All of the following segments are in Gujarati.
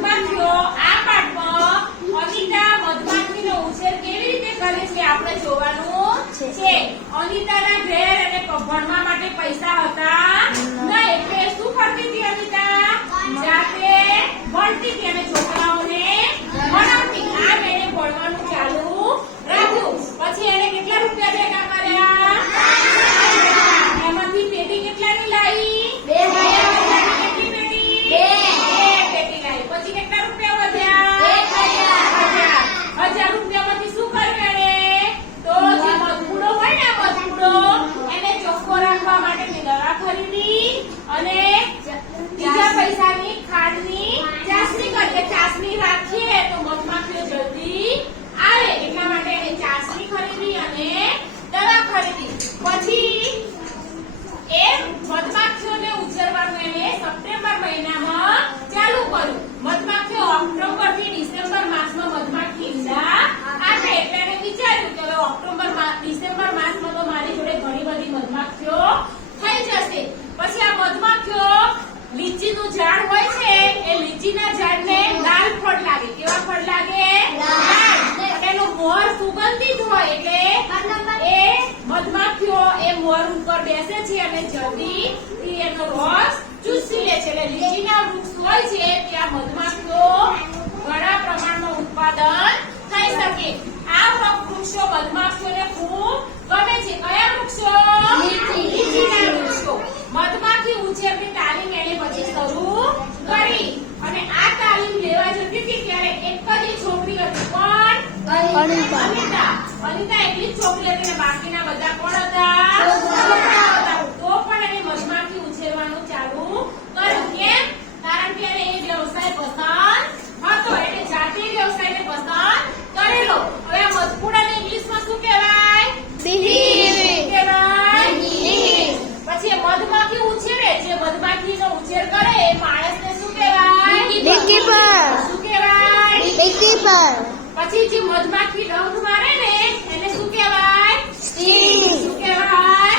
મધમાખીઓ આ પાઠમાં અનિતા મધમાખીનો ઉછેર કેવી રીતે કરે છે આપણે જોવાનું છે. અનિતાના ઘેર અને ભણવા માટે પૈસા હતા નહીં એટલે શું કરતી હતી અનિતા? જાતે ભણતી હતી અને છોકરાઓને ભણાવતી. આ એને ભણવાનું ચાલુ રાખ્યું. પછી એને કેટલા રૂપિયા ભેગા કર્યા? એમાંથી પેટી કેટલાની લાવી? 2000. કેટલી પેટી? 2 પેટી લાવી. પછી કેટલા રૂપિયા વધ્યા? 1000 રૂપિયામાંથી શું કર્યું એને? તો જે મધપૂડો હોય ને મધપૂડો એને ચોખ્ખો રાખવા માટેની દવા ખરીદી અને બીજા પૈસાની ખાંડની ચાસણી કરી. ચાસણી રાખીએ તો મધમાખીઓ જલ્દી આવે એટલા માટે એને ચાસણી ખરીદી અને દવા ખરીદી. પછી એ મધમાખીઓને ઉછેરવાનું એને સપ્ટેમ્બર મહિનામાં ચાલુ કર્યું. મધમાખીઓ ઓક્ટોબર થી ડિસેમ્બર માસમાં મધમાખી ઈંડા આપે એટલે એને વિચાર્યું કે હવે ઓક્ટોબર ડિસેમ્બર માસમાં તો મારી જોડે ઘણી બધી મધમાખીઓ થઈ જશે. પછી આ મધમાખીઓ લીચીનું ઝાડ હોય છે એ લીચીના ઝાડને લાલ ફળ લાગે. કેવા ફળ લાગે? લાલ. એનો મોર સુગંધિત હોય એટલે એ મધમાખીઓ એ મોર ઉપર બેસે છે અને જલ્દી એનો રસ ચૂસી લે છે. એટલે લીચીના વૃક્ષ હોય છે ત્યાં મધમાખીઓ ઘણા પ્રમાણમાં ઉત્પાદન થઈ શકે. આ વૃક્ષો મધમાખીઓને ખૂબ ગમે છે. કયા વૃક્ષો? લીચીના વૃક્ષો. મધમાખી ઉછેરની તાલીમ એને પછી શરૂ કરી અને આ તાલીમ લેવા જતી હતી ત્યારે એક જ છોકરી હતી. કોણ? અનિતા. અનિતા એકલી જ છોકરી હતી અને બાકીના બધા કોણ હતા? છોકરાઓ હતા. તો પણ એને મધમાખી ઉછેરવાનું ચાલુ કર્યું. કેમ? કારણ કે એને એ વ્યવસાય પસંદ હતો એટલે જાતે વ્યવસાયને પસંદ કરેલો. હવે આ મધપૂડાને ઇંગ્લિશમાં શું કહેવાય? પછી મધમાખી ઉછેરે જે મધમાખીનો ઉછેર કરે એ માણસને શું કહેવાય? શું કહેવાય? પછી જે મધમાખી ડંખ મારે ને એને શું કહેવાય? શું કહેવાય?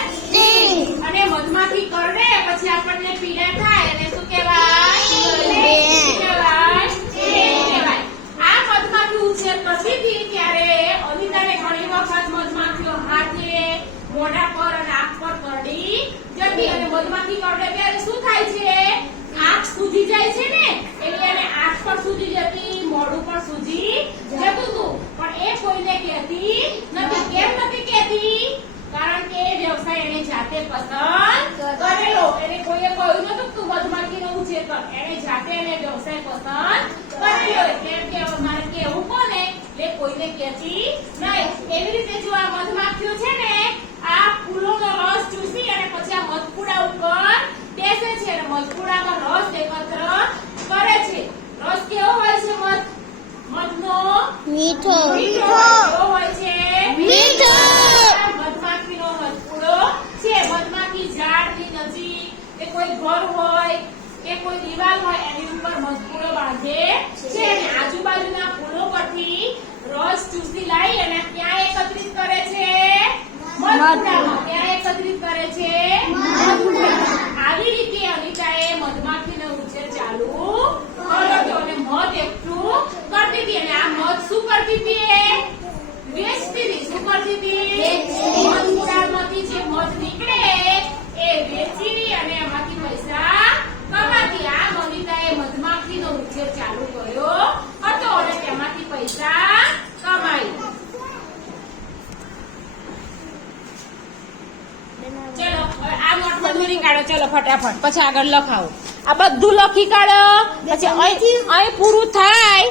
અને મધમાખી કરડે પછી આપણને પીડા થાય એને શું કહેવાય? આ મધમાખી ઉછેર કરતી હતી ત્યારે અનિતાને ઘણી વખત મધમાખીઓ હાથે મોઢા પર અને આંખ પર કરડી જતી અને મધમાખી કરડે ત્યારે શું થાય છે? આંખ સૂજી જાય છે ને એટલે એને આંખ પર સૂજી જતી, મોઢું પર સૂજી જતું હતું. પણ એ કોઈને કહેતી નથી. કેમ નથી કહેતી? કારણ કે એ વ્યવસાય એને જાતે પસંદ કરેલો. એને કોઈએ કહ્યું નતું તું મધમાખીનો ઉછેર કર. એને જાતે એને વ્યવસાય પસંદ કરેલો. એટલે કે મારે કેવું કોને એટલે કોઈને કહેતી નહીં. એવી રીતે જો આ મધમાખીઓ છે ને આ ફૂલોનો રસ ચૂસી અને પછી આ મધપૂડા ઉપર બેસે છે અને મધપૂડામાં રસ એકત્ર કરે છે. રસ કેવો હોય છે? મધનો મીઠો કેવો હોય છે? મીઠો. મધમાખીનો મધપૂડો છે. મધમાખી ઝાડની નજીક કે કોઈ ઘર હોય કે કોઈ દિવાલ હોય એની ઉપર મધપૂડો બાંધે છે અને આજુબાજુના ફૂલો પરથી રસ ચૂસી લાવી અને ક્યાં એકત્રિત કરે છે? મધપૂડામાં. ક્યાં એકત્રિત કરે છે? મધપૂડામાં. આવી રીતે અનિતાએ મધમાખીનો ઉછેર ચાલુ કર્યો અને મધ એકઠું કરતી હતી અને આ મધ શું કરતી હતી? વેચતી હતી. શું કરતી હતી? મધપૂડામાંથી જે મધ નીકળે એ વેચી અને એમાંથી પૈસા કમાતી. આ અનિતાએ મધમાખીનો ઉછેર ચાલુ કર્યો હતો અને તેમાંથી પૈસા કમાઈ. ચલો આ નોટમાં દોરી કાઢો. ચલો ફટાફટ પછી આગળ લખાવો. આ બધું લખી કાઢો. પછી અહીં પૂરું થાય